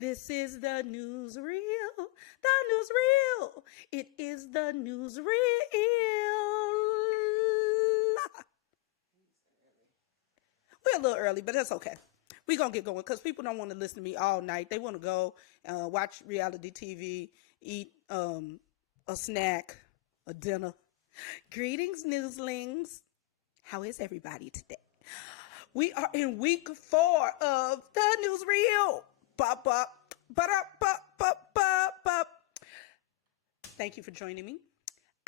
This is the newsreel. The newsreel. It is the newsreel. We're a little early, but that's okay. We're going to get going because people don't want to listen to me all night. They want to go watch reality TV, eat a snack, a dinner. Greetings, newslings. How is everybody today? We are in week 4 of the newsreel. Bop, bop, ba-da, bop, bop, bop, bop. Thank you for joining me.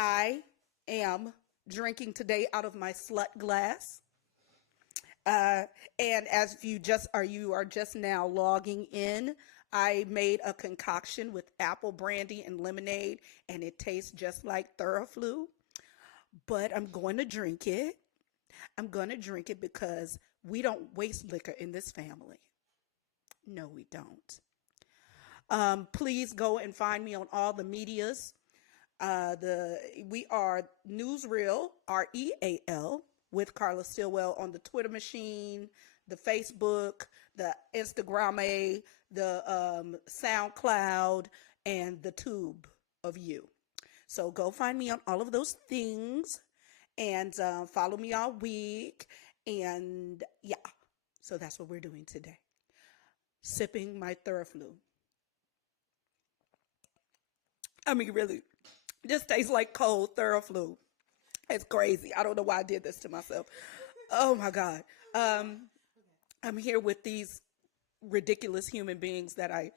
I am drinking today out of my slut glass. And as you are just now logging in, I made a concoction with apple brandy and lemonade, and it tastes just like Theraflu. But I'm going to drink it. I'm going to drink it because we don't waste liquor in this family. No, we don't. Please go and find me on all the medias. We are Newsreel, REAL, with Carla Stillwell on the Twitter machine, the Facebook, the Instagram, the SoundCloud, and the Tube of you. So go find me on all of those things and follow me all week. And yeah, so that's what we're doing today. Sipping my Theraflu. I mean, really, this tastes like cold Theraflu. It's crazy. I don't know why I did this to myself. Oh my God. I'm here with these ridiculous human beings that I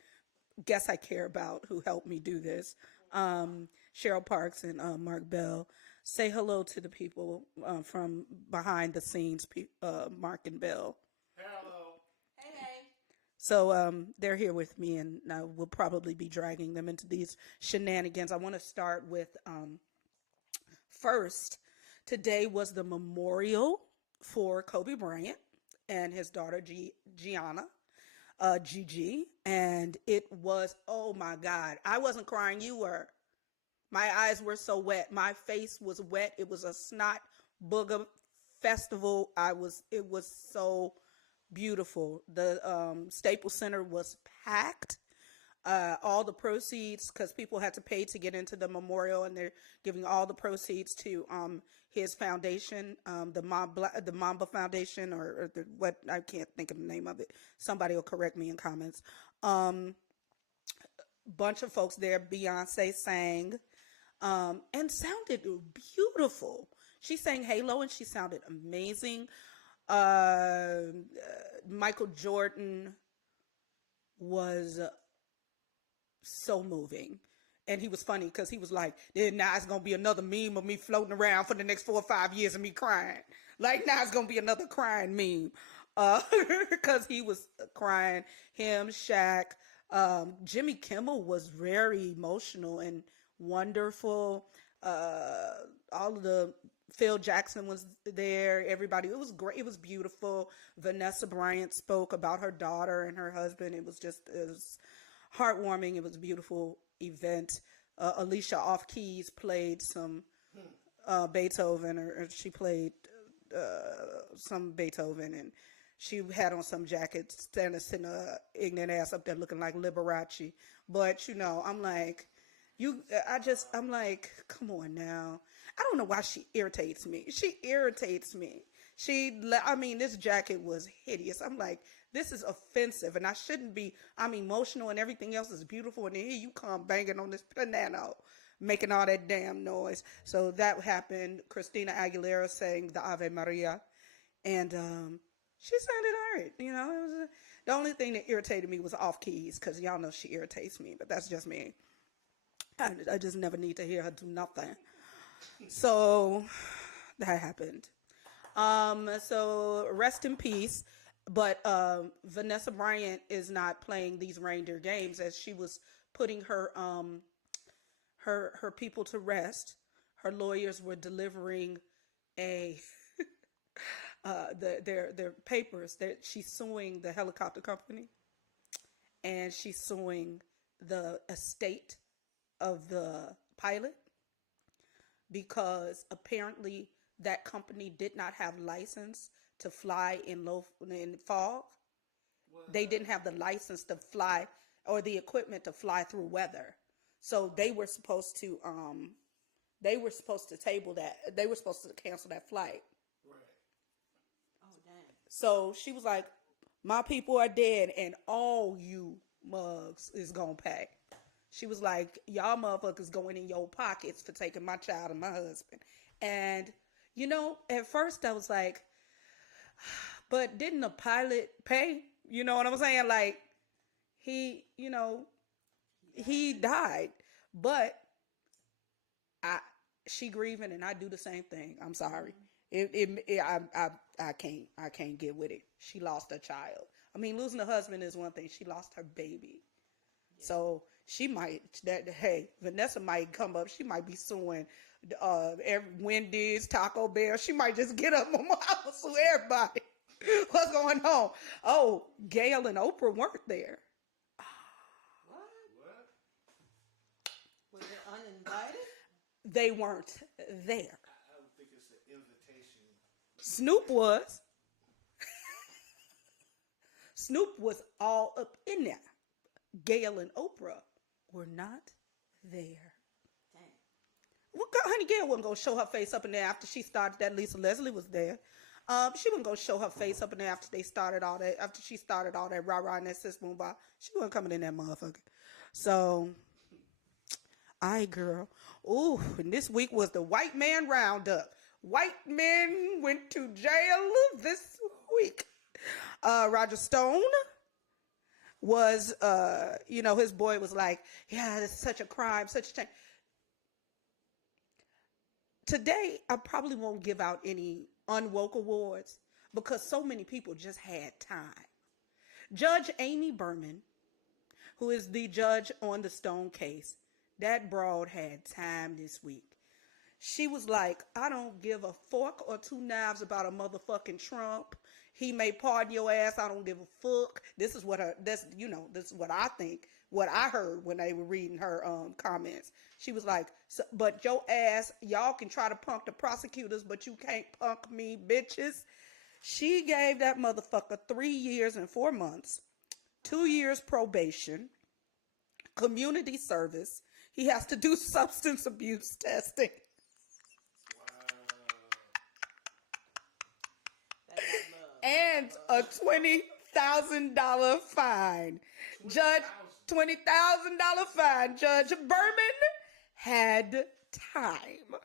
guess I care about who helped me do this. Cheryl Parks and Mark Bell. Say hello to the people from behind the scenes, Mark and Bell. Hello. Hey. So they're here with me, and we'll probably be dragging them into these shenanigans. I want to start with first, today was the memorial for Kobe Bryant and his daughter Gianna, Gigi, and it was, oh my God, I wasn't crying, you were. My eyes were so wet. My face was wet. It was a snot booger festival. It was so beautiful. The Staples Center was packed. All the proceeds, because people had to pay to get into the memorial, and they're giving all the proceeds to his foundation, the Mamba Foundation, or what, I can't think of the name of it. Somebody will correct me in comments. Bunch of folks there. Beyonce sang and sounded beautiful. She sang Halo and she sounded amazing. Michael Jordan was so moving. And he was funny because he was like, now it's going to be another meme of me floating around for the next 4 or 5 years of me crying. Like, now it's going to be another crying meme. Because he was crying. Him, Shaq. Jimmy Kimmel was very emotional and wonderful. All of the Phil Jackson was there. Everybody. It was great. It was beautiful. Vanessa Bryant spoke about her daughter and her husband. It was heartwarming. It was a beautiful event. Alicia Off Keys played some Beethoven, or she played some Beethoven, and she had on some jacket, standing sitting ignorant ass up there looking like Liberace. But I'm like, I'm like, come on now. I don't know why she irritates me. She irritates me. This jacket was hideous. I'm like, this is offensive, and I shouldn't be. I'm emotional, and everything else is beautiful, and then here you come banging on this piano, making all that damn noise. So that happened. Christina Aguilera sang the Ave Maria, and she sounded all right. It was the only thing that irritated me was Off Keys, because y'all know she irritates me, but that's just me. I just never need to hear her do nothing. So that happened. So rest in peace. But Vanessa Bryant is not playing these reindeer games, as she was putting her people to rest. Her lawyers were delivering their papers. That she's suing the helicopter company, and she's suing the estate of the pilot, because apparently that company did not have license to fly in fog. They didn't have the license to fly or the equipment to fly through weather. So they were supposed to table that. They were supposed to cancel that flight. Right. Oh, dang. So she was like, my people are dead and all you mugs is gonna pay. She was like, y'all motherfuckers going in your pockets for taking my child and my husband. And, at first I was like, but didn't the pilot pay? You know what I'm saying? Like, he died. But she grieving and I do the same thing. I'm sorry. I can't get with it. She lost a child. I mean, losing a husband is one thing. She lost her baby. Yeah. So she might Vanessa might come up. She might be suing Wendy's, Taco Bell. She might just get up and sue everybody. What's going on? Oh, Gail and Oprah weren't there. What? Was it uninvited? They weren't there. I don't think it's an invitation. Snoop was. Snoop was all up in there. Gail and Oprah were not there. Dang. Well, honey, Gail wasn't going to show her face up in there after she started that. Lisa Leslie was there. She wasn't going to show her face up in there after she started all that rah-rah and that sis boom bop. She wasn't coming in that motherfucker. So, girl. Ooh, and this week was the white man roundup. White men went to jail this week. Roger Stone was, his boy was like, yeah, it's such a crime, such a shame. Today, I probably won't give out any unwoke awards because so many people just had time. Judge Amy Berman, who is the judge on the Stone case, that broad had time this week. She was like, I don't give a fork or two knives about a motherfucking Trump. He may pardon your ass. I don't give a fuck. This is what I think, what I heard when they were reading her comments. She was like, but your ass, y'all can try to punk the prosecutors, but you can't punk me, bitches. She gave that motherfucker 3 years and 4 months, 2 years probation, community service. He has to do substance abuse testing. And a $20,000 fine. Judge, $20,000 fine. Judge Berman had time.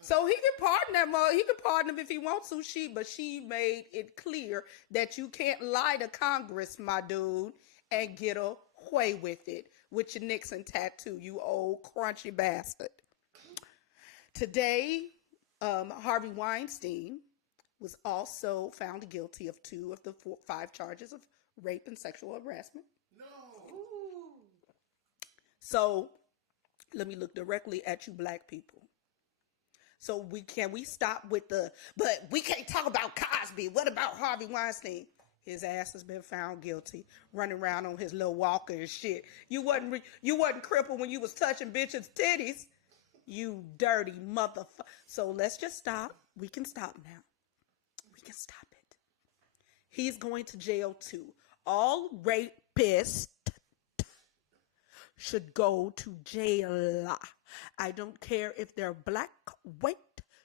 So he can pardon that mother. He can pardon him if he wants to. But she made it clear that you can't lie to Congress, my dude, and get away with it with your Nixon tattoo, you old crunchy bastard. Today, Harvey Weinstein was also found guilty of 2 of the 5 charges of rape and sexual harassment. No. Ooh. So let me look directly at you black people. So we stop with but we can't talk about Cosby. What about Harvey Weinstein? His ass has been found guilty, running around on his little walker and shit. You wasn't crippled when you was touching bitches' titties. You dirty motherfucker. So let's just stop. We can stop now. We can stop it. He's going to jail too. All rapists should go to jail. I don't care if they're black, white,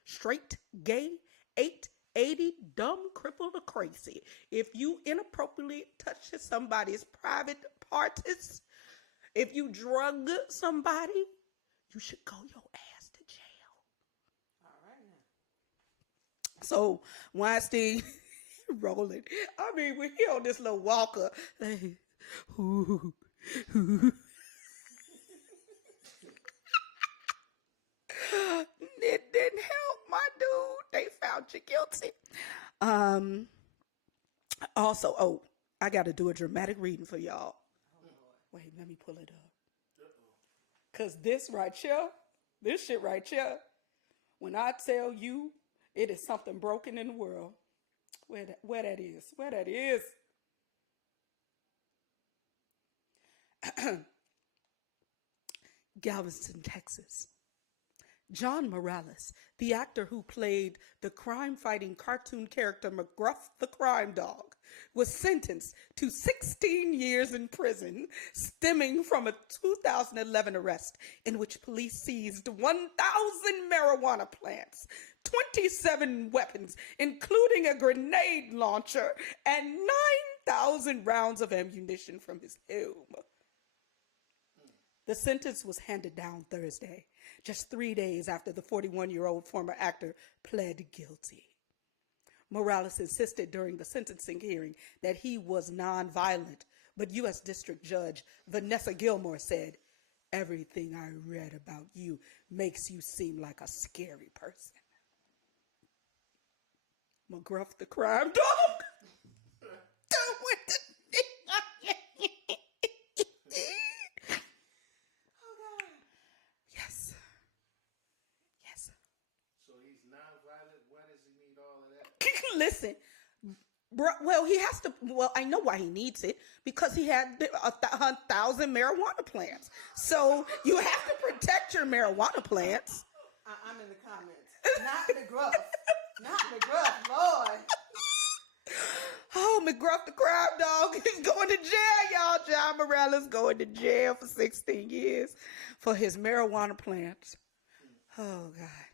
straight, gay, 880, dumb, crippled, or crazy. If you inappropriately touch somebody's private parts, if you drug somebody, you should go your ass to jail. All right now. So Weinstein rolling. I mean, when he on this little walker, like, ooh, ooh. It didn't help, my dude. They found you guilty. Also, I got to do a dramatic reading for y'all. Wait, let me pull it up. Because this shit right here, when I tell you it is something broken in the world, where that is. Galveston, Texas. John Morales, the actor who played the crime-fighting cartoon character McGruff the Crime Dog, was sentenced to 16 years in prison, stemming from a 2011 arrest in which police seized 1,000 marijuana plants, 27 weapons, including a grenade launcher, and 9,000 rounds of ammunition from his home. The sentence was handed down Thursday, just 3 days after the 41-year-old former actor pled guilty. Morales insisted during the sentencing hearing that he was nonviolent, but U.S. District Judge Vanessa Gilmore said, "Everything I read about you makes you seem like a scary person." McGruff the Crime Dog. Yes. Yes. So he's non-violent. Why does he need all of that? Listen, well, he has to. Well, I know why he needs it, because he had 1,000 marijuana plants. So you have to protect your marijuana plants. I'm in the comments. Not McGruff. Not McGruff, Lord. Oh, McGruff the Crime Dog is going to jail, y'all. John Morales going to jail for 16 years for his marijuana plants. Oh, God.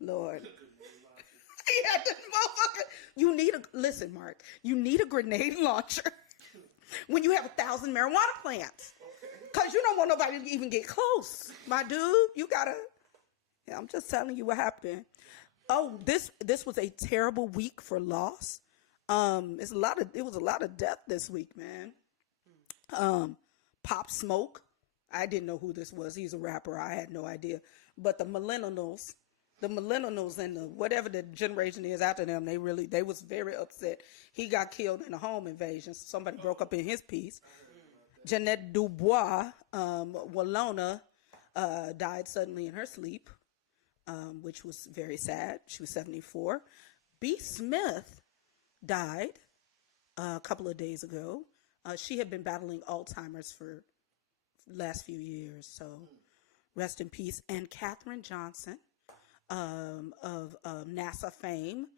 Lord. Yeah, this motherfucker. You need listen, Mark, you need a grenade launcher when you have 1,000 marijuana plants. Because you don't want nobody to even get close. My dude, you gotta, yeah, I'm just telling you what happened. Oh, this was a terrible week for loss. It was a lot of death this week, man. Pop Smoke. I didn't know who this was. He's a rapper. I had no idea. But the millennials and the whatever the generation is after them, they was very upset. He got killed in a home invasion. Somebody broke up in his piece. Jeanette Dubois, Walona, died suddenly in her sleep, which was very sad. She was 74. B. Smith died a couple of days ago. She had been battling Alzheimer's for the last few years, so rest in peace. And Katherine Johnson, of NASA fame,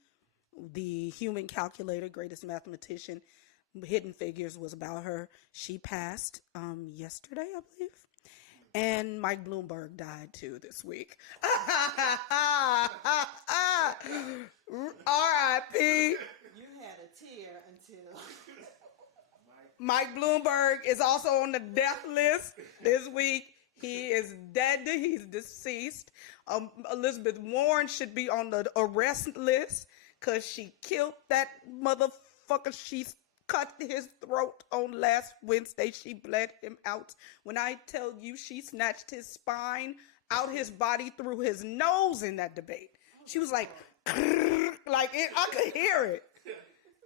the human calculator, greatest mathematician. Hidden Figures was about her. She passed yesterday, I believe. And Mike Bloomberg died too this week. R.I.P. You had a tear until... Mike Bloomberg is also on the death list this week. He is dead. He's deceased. Elizabeth Warren should be on the arrest list because she killed that motherfucker. She cut his throat on last Wednesday. She bled him out. When I tell you, she snatched his spine out his body through his nose in that debate. She was like I could hear it.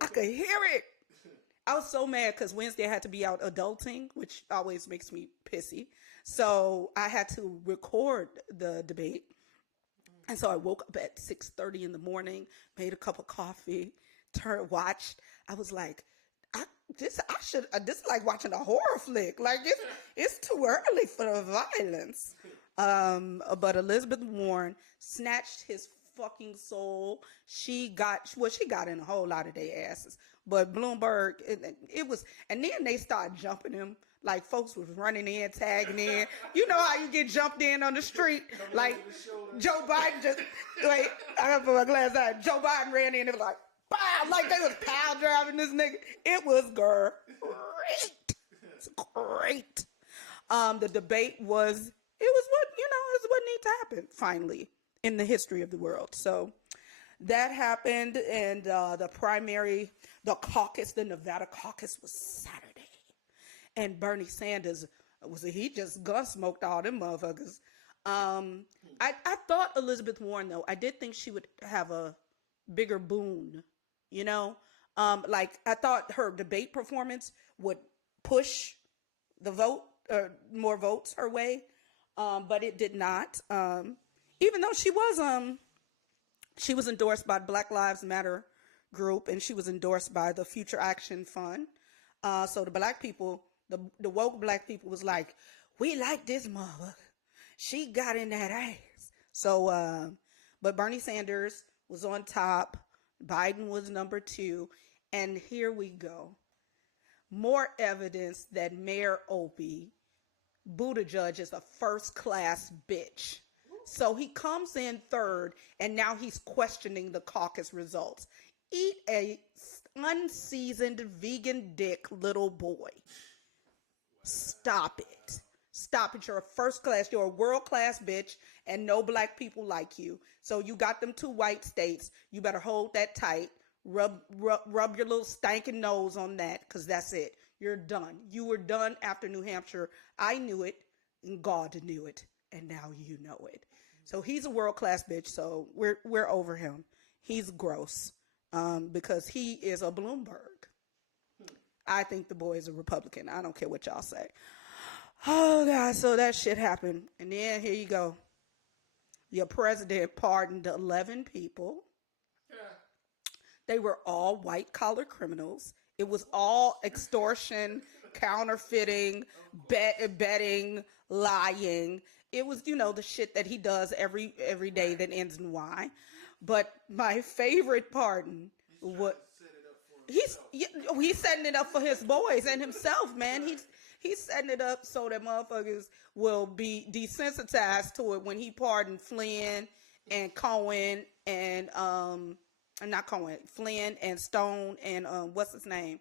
I could hear it. I was so mad because Wednesday I had to be out adulting, which always makes me pissy. So I had to record the debate. And so I woke up at 6:30 in the morning, made a cup of coffee, watched. I was like, this is like watching a horror flick. Like it's too early for the violence. But Elizabeth Warren snatched his fucking soul. She got in a whole lot of their asses. But Bloomberg, it was, and then they started jumping him. Like folks was running in, tagging in. You know how you get jumped in on the street? Like Joe Biden just, wait, I gotta put my glass on. Joe Biden ran in, it was like, pow, like they was pile driving this nigga. It was great. It's great. The debate was what needs to happen finally in the history of the world. So that happened, and the primary, the Nevada caucus was Saturday. And Bernie Sanders he just gun smoked all them motherfuckers. I thought Elizabeth Warren, though, I did think she would have a bigger boon, like I thought her debate performance would push the vote or more votes her way. But it did not. Even though she was endorsed by Black Lives Matter group, and she was endorsed by the Future Action Fund. So the black people, the woke black people was like, we like this mother. She got in that ass. So, but Bernie Sanders was on top. Biden was number two. And here we go. More evidence that Mayor Opie Buttigieg is a first class bitch. So he comes in third, and now he's questioning the caucus results. Eat a unseasoned vegan dick, little boy. Stop it. Stop it. You're a first class, you're a world class bitch, and no black people like you. So you got them two white states. You better hold that tight. Rub your little stankin' nose on that, because that's it. You're done. You were done after New Hampshire. I knew it, and God knew it, and now you know it. So he's a world class bitch. So we're over him. He's gross, because he is a Bloomberg. I think the boy is a Republican. I don't care what y'all say. Oh God! So that shit happened, and then here you go. Your president pardoned 11 people. They were all white-collar criminals. It was all extortion, counterfeiting, betting, lying. It was, the shit that he does every day that ends in Y. But my favorite pardon, he's setting it up for his boys and himself, man. He's setting it up so that motherfuckers will be desensitized to it when he pardoned Flynn and Cohen and not Cohen, Flynn and Stone and what's his name?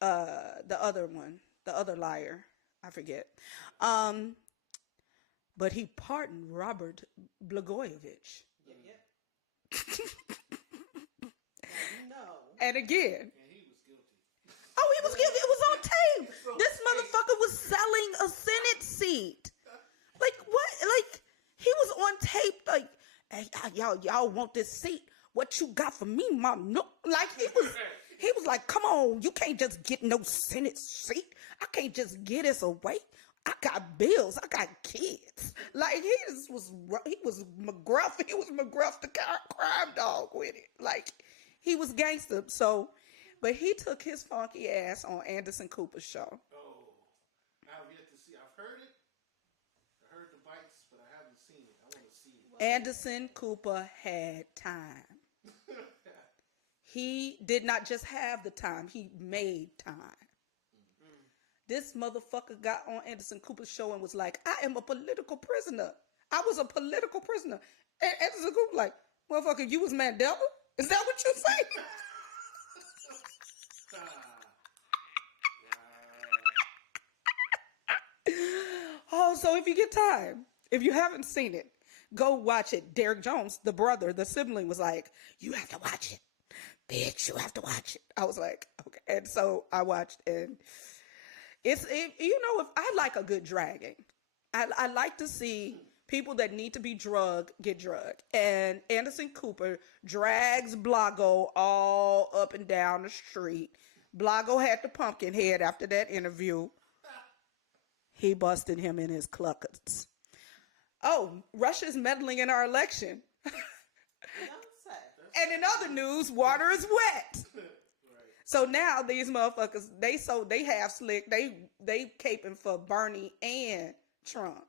The other one, the other liar, I forget. But he pardoned Robert Blagojevich. No. And again, And he was guilty. oh, he was guilty. It was on tape. This motherfucker was selling a Senate seat. Like what? Like he was on tape. Like, hey, y'all want this seat? What you got for me, mom? No, like he was like, come on, you can't just get no Senate seat. I can't just get us away. I got bills. I got kids. Like he was McGruff. He was McGruff the crime dog with it. Like he was gangster. So, but he took his funky ass on Anderson Cooper's show. Oh, I've yet to see. I've heard it. I heard the bites, but I haven't seen it. I want to see it. Anderson Cooper had time. He did not just have the time, he made time. This motherfucker got on Anderson Cooper's show and was like, I am a political prisoner. I was a political prisoner. And Anderson Cooper like, motherfucker, you was Mandela? Is that what you say? Oh, so if you get time, if you haven't seen it, go watch it. Derek Jones, the brother, the sibling, was like, you have to watch it. Bitch, you have to watch it. I was like, okay. And so I watched, and if I like a good dragging. I like to see people that need to be drugged get drugged. And Anderson Cooper drags Blago all up and down the street. Blago had the pumpkin head after that interview. He busted him in his cluckers. Oh, Russia's meddling in our election. And in other news, water is wet. So now these motherfuckers, they half slick. They caping for Bernie and Trump.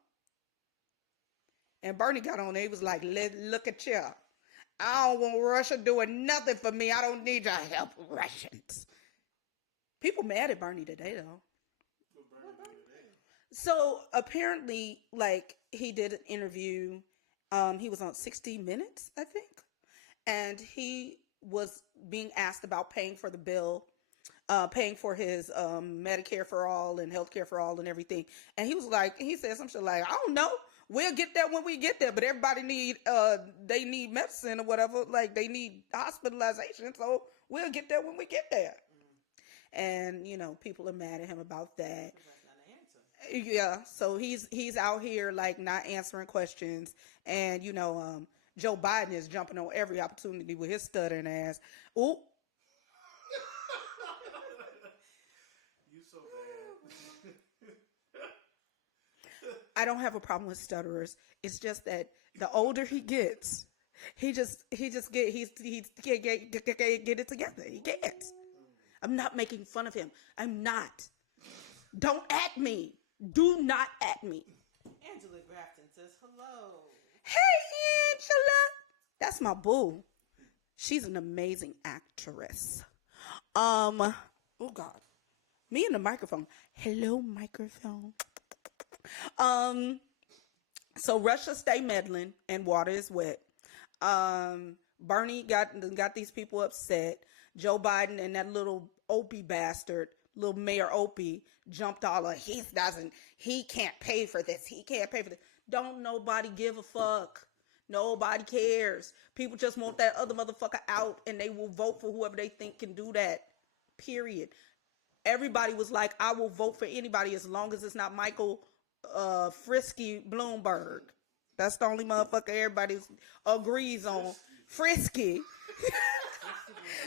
And Bernie got on there. He was like, look at you. I don't want Russia doing nothing for me. I don't need your help, Russians. People mad at Bernie today, though. So apparently, like, he did an interview. He was on 60 Minutes, I think. And he was being asked about paying for the bill, paying for his Medicare for all and healthcare for all and everything. And he said some shit like, I don't know. We'll get there when we get there. But everybody they need medicine or whatever. Like, they need hospitalization. So we'll get there when we get there. And, people are mad at him about that. Yeah, so he's out here like not answering questions, and Joe Biden is jumping on every opportunity with his stuttering ass. Ooh, You so bad. I don't have a problem with stutterers. It's just that the older he gets, he can't get it together. He can't. I'm not making fun of him. I'm not. Don't at me. Do not at me. Angela Grafton says hello. Hey, Angela. That's my boo. She's an amazing actress. Oh God. Me and the microphone. Hello, microphone. Um, so Russia stay meddling and water is wet. Bernie got these people upset. Joe Biden and that little Opie bastard, little Mayor Opie, jumped all of he can't pay for this. He can't pay for this. Don't nobody give a fuck. Nobody cares. People just want that other motherfucker out and they will vote for whoever they think can do that. Period. Everybody was like, I will vote for anybody as long as it's not Michael Frisky Bloomberg. That's the only motherfucker everybody agrees on. Frisky.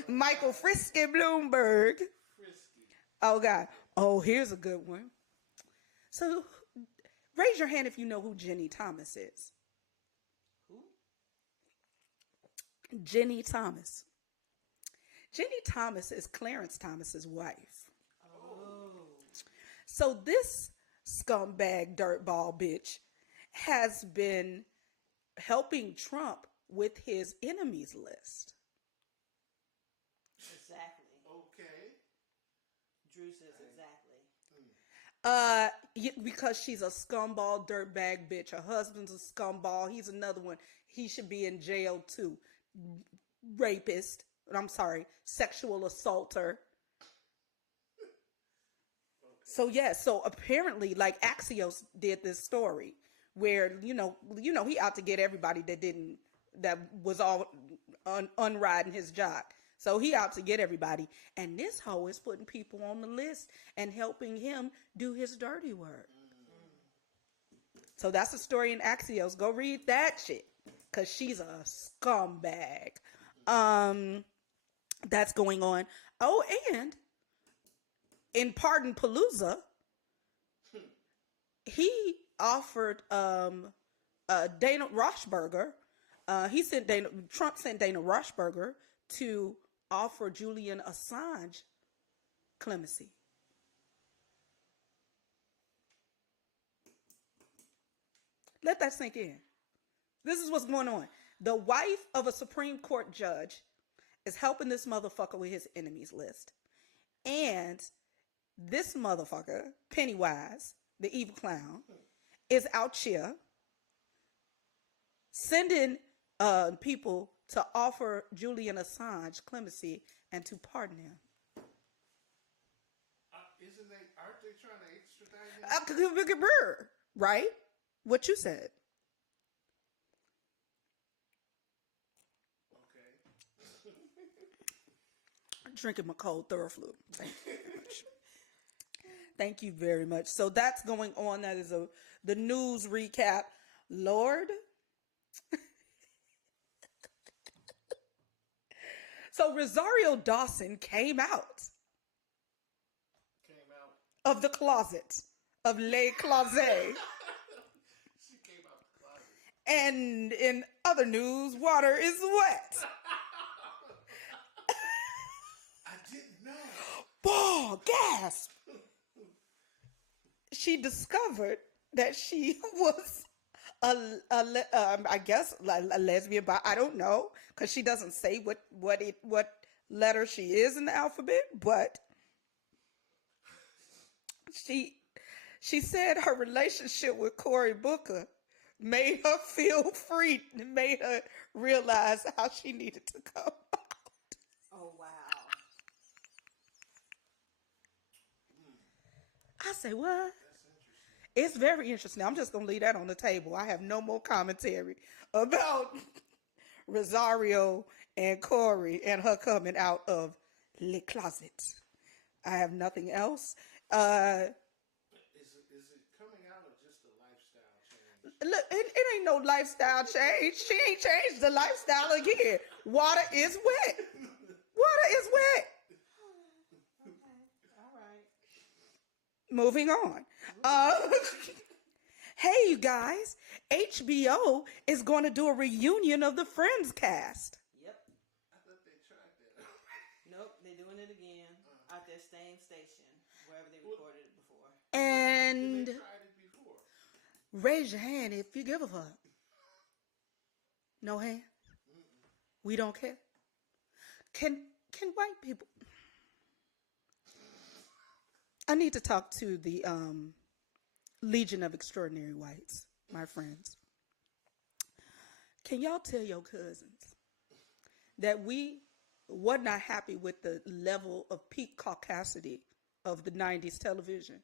Michael Frisky Bloomberg. Oh, God. Oh, here's a good one. So, raise your hand if you know who Jenny Thomas is. Who? Jenny Thomas. Jenny Thomas is Clarence Thomas's wife. Oh. So this scumbag dirtball bitch has been helping Trump with his enemies list. Exactly. Okay. Drew says exactly. Because she's a scumball dirtbag bitch. Her husband's a scumball. He's another one. He should be in jail too. Rapist. I'm sorry, sexual assaulter. So so apparently, like Axios did this story where he out to get everybody that was all unriding his jock. So he out to get everybody, and this hoe is putting people on the list and helping him do his dirty work. So that's the story in Axios. Go read that shit, cause she's a scumbag. That's going on. Oh, and in Pardon Palooza, he offered Dana Rauschberger. Trump sent Dana Rauschberger to offer Julian Assange clemency. Let that sink in. This is what's going on. The wife of a Supreme Court judge is helping this motherfucker with his enemies list. And this motherfucker, Pennywise, the evil clown, is out here sending people to offer Julian Assange clemency and to pardon him. Aren't they trying to extradite him? Right? What you said. Drinking my cold Theraflu. Thank you very much. So that's going on. That is the news recap. Lord. So Rosario Dawson came out of the closet of Le Closet. She came out the closet. And in other news, water is wet. Ball, gasp. She discovered that she was I guess a lesbian, but I don't know because she doesn't say what letter she is in the alphabet. But she said her relationship with Cory Booker made her feel free, made her realize how she needed to come out. Oh, wow. I say, what? It's very interesting. I'm just going to leave that on the table. I have no more commentary about Rosario and Cory and her coming out of Le Closet. I have nothing else. Is it coming out or just a lifestyle change? Look, it ain't no lifestyle change. She ain't changed the lifestyle again. Water is wet. Water is wet. Moving on. Hey, you guys. HBO is going to do a reunion of the Friends cast. Yep. I thought they tried that. Nope, they're doing it again at their same station, wherever they recorded it before. And They tried it before. raise your hand if you give a fuck. No hand? We don't care? Can white people... I need to talk to the Legion of Extraordinary Whites, my friends. Can y'all tell your cousins that we were not happy with the level of peak caucasity of the 90s television,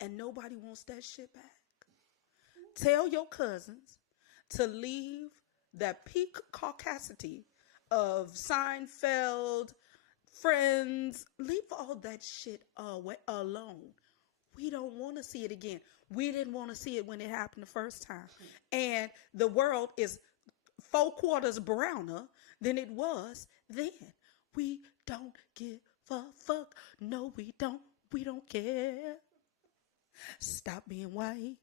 and nobody wants that shit back? Tell your cousins to leave that peak caucasity of Seinfeld, Friends, leave all that shit alone. We don't want to see it again. We didn't want to see it when it happened the first time. And the world is 4/4 browner than it was then. We don't give a fuck. No, we don't. We don't care. Stop being white.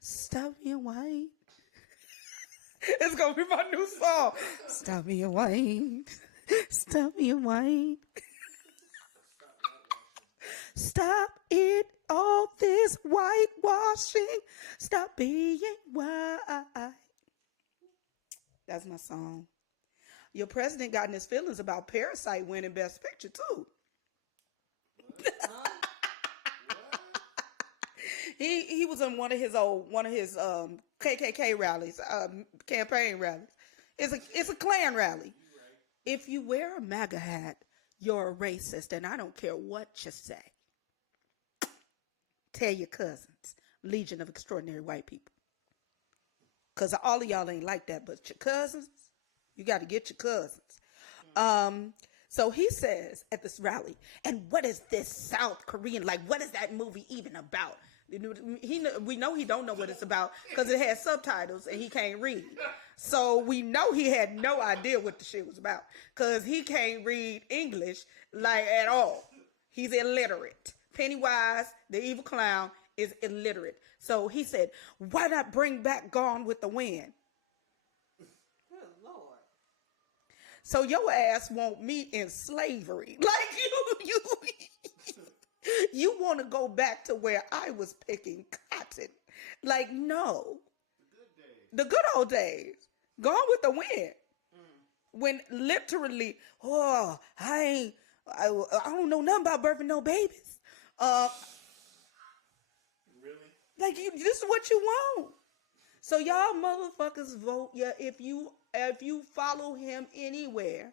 Stop being white. It's going to be my new song. Stop being white. Stop being white. Stop it, all this whitewashing. Stop being white. That's my song. Your president got in his feelings about Parasite winning Best Picture too. He was in one of his KKK rallies, campaign rallies. It's a Klan rally. If you wear a MAGA hat, you're a racist, and I don't care what you say. Tell your cousins, Legion of Extraordinary White People. Because all of y'all ain't like that, but your cousins, you got to get your cousins. So he says at this rally, and what is this South Korean, like, what is that movie even about? We know he don't know what it's about because it has subtitles and he can't read. So we know he had no idea what the shit was about because he can't read English like at all. He's illiterate. Pennywise, the evil clown, is illiterate. So he said, why not bring back Gone with the Wind? Good Lord. So your ass want me in slavery. Like you want to go back to where I was picking cotton. Like, no. The good old days. Gone with the Wind. When literally, I don't know nothing about birthing no babies. Really? Like, this is what you want. So y'all motherfuckers vote. Yeah, if you follow him anywhere,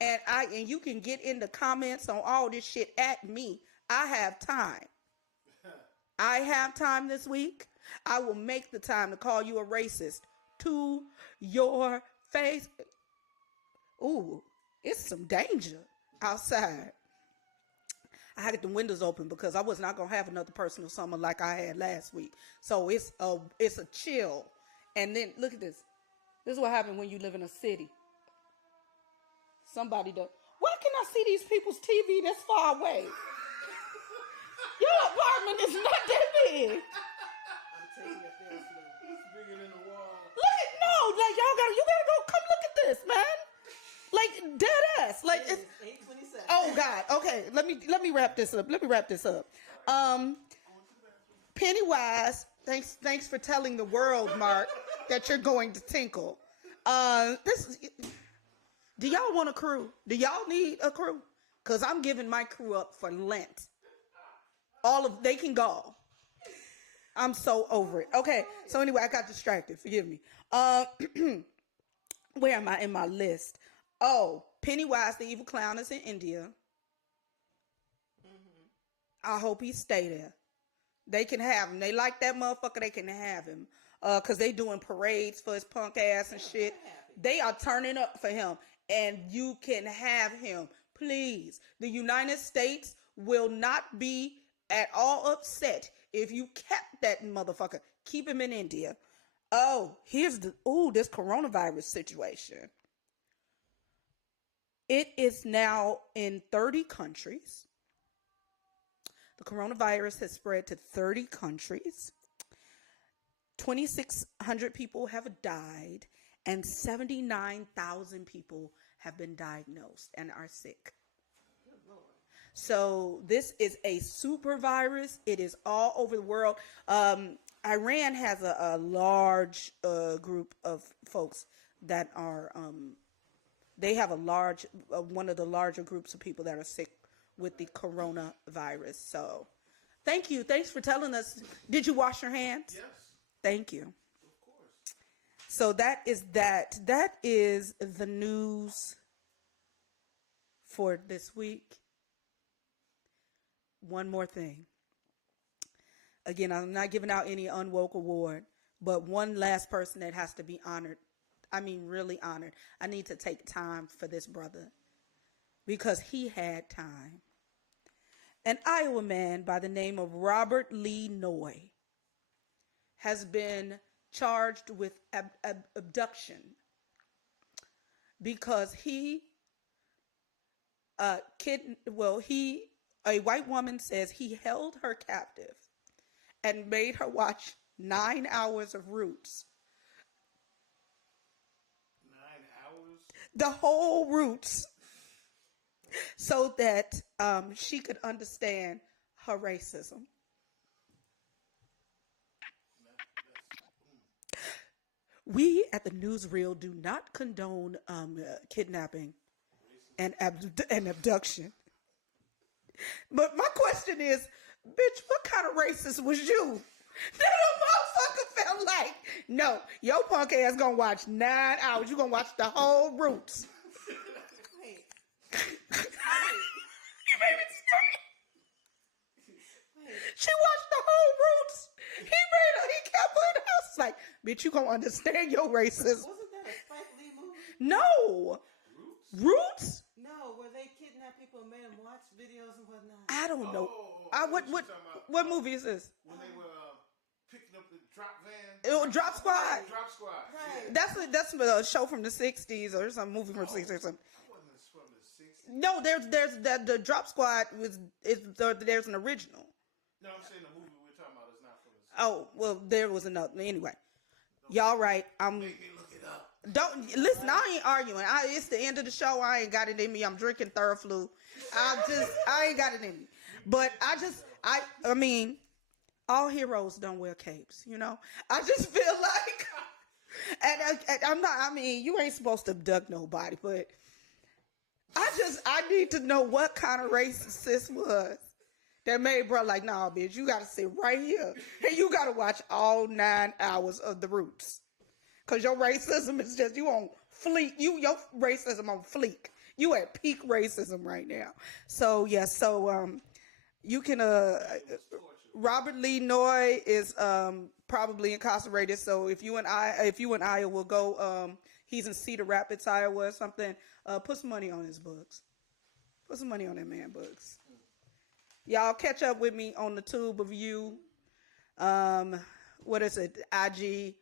and you can get in the comments on all this shit at me. I have time. I have time this week. I will make the time to call you a racist to your face. Ooh, it's some danger outside. I had the windows open because I was not going to have another personal summer like I had last week. So it's a chill. And then look at this. This is what happens when you live in a city. Somebody does. Why can I see these people's TV this far away? Your apartment is not that big. I'm taking your face, It's bigger than the wall. You gotta go. Come look at this, man. Like dead ass. Like It it's. is 8:27. Oh God. Okay. Let me wrap this up. Pennywise. Thanks for telling the world, Mark, that you're going to tinkle. Do y'all want a crew? Do y'all need a crew? Cause I'm giving my crew up for Lent. They can go. I'm so over it. Okay, so anyway, I got distracted. Forgive me. Where am I in my list? Oh, Pennywise, the evil clown, is in India. I hope he stay there. They can have him. They like that motherfucker. They can have him. Cause they doing parades for his punk ass and shit. They are turning up for him, and you can have him, please. The United States will not be at all upset if you kept that motherfucker. Keep him in India. Oh, here's this coronavirus situation. It is now in 30 countries. The coronavirus has spread to 30 countries. 2,600 people have died, and 79,000 people have been diagnosed and are sick. So this is a super virus. It is all over the world. Iran has a large group of folks that are they have a large one of the larger groups of people that are sick with the coronavirus. So, thank you. Thanks for telling us. Did you wash your hands? Yes. Thank you. Of course. So that is that. That is the news for this week. One more thing. Again, I'm not giving out any unwoke award, but one last person that has to be honored. I mean, really honored. I need to take time for this brother because he had time. An Iowa man by the name of Robert Lee Noy has been charged with abduction because a white woman says he held her captive and made her watch 9 hours of Roots. 9 hours? The whole Roots. So that she could understand her racism. We at the Newsreel do not condone kidnapping and abduction. But my question is, bitch, what kind of racist was you? That a motherfucker felt like, no, your punk ass gonna watch 9 hours. You gonna watch the whole Roots. Wait. You made me scream. Wait. She watched the whole Roots. He kept her in the house. It's like, bitch, you gonna understand your racism. Wasn't that a Spike Lee movie? No. Roots? No, where they kidnap people and made them watch videos and whatnot. I don't know. I know What what you're talking about. what movie is this? When they were picking up the drop van. Drop Squad. Drop Squad. Right. Yeah. That's a show from the 60s or some movie from the 60s or something. That wasn't from the 60s. No, there's the Drop Squad there's an original. No, I'm saying the movie we're talking about is not from the 60s. Oh, well, there was another. Anyway, y'all right. Make me look it up. Don't listen. I ain't arguing. It's the end of the show. I ain't got it in me. I'm drinking Theraflu. I ain't got it in me. But I mean, all heroes don't wear capes. You know. I just feel like, and I'm not. I mean, you ain't supposed to abduct nobody, but I need to know what kind of racist this was that made bro like, nah, bitch, you gotta sit right here and you gotta watch all 9 hours of the Roots. Cause your racism is just, you on fleek. Your racism on fleek. You at peak racism right now. So yes, you can Robert Lee Noy is probably incarcerated. So if you and Iowa will go, he's in Cedar Rapids, Iowa or something, put some money on his books. Put some money on that man books. Y'all catch up with me on the Tube of You. What is it? IG,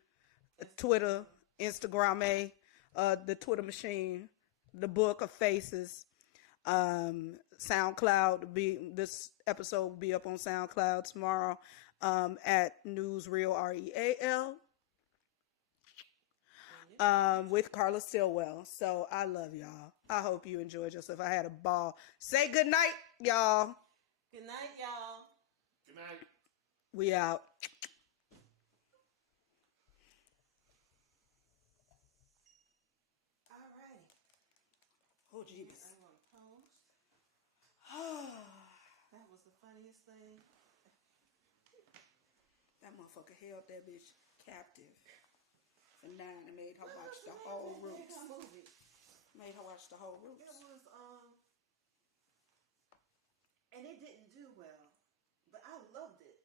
Twitter, Instagram, the Twitter machine, the Book of Faces, SoundCloud. This episode will be up on SoundCloud tomorrow at Newsreel REAL. With Carla Stillwell. So I love y'all. I hope you enjoyed yourself. I had a ball. Say good night, y'all. Good night, y'all. Good night. We out. All right. Oh, jeez. I'm going to post. That was the funniest thing. That motherfucker held that bitch captive for 9 and made her watch the whole Roots. Made her watch the whole Roots. It was, and it didn't do well, but I loved it.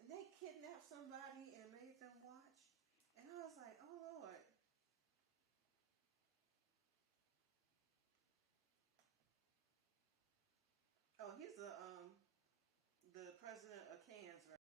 And they kidnapped somebody and made them watch.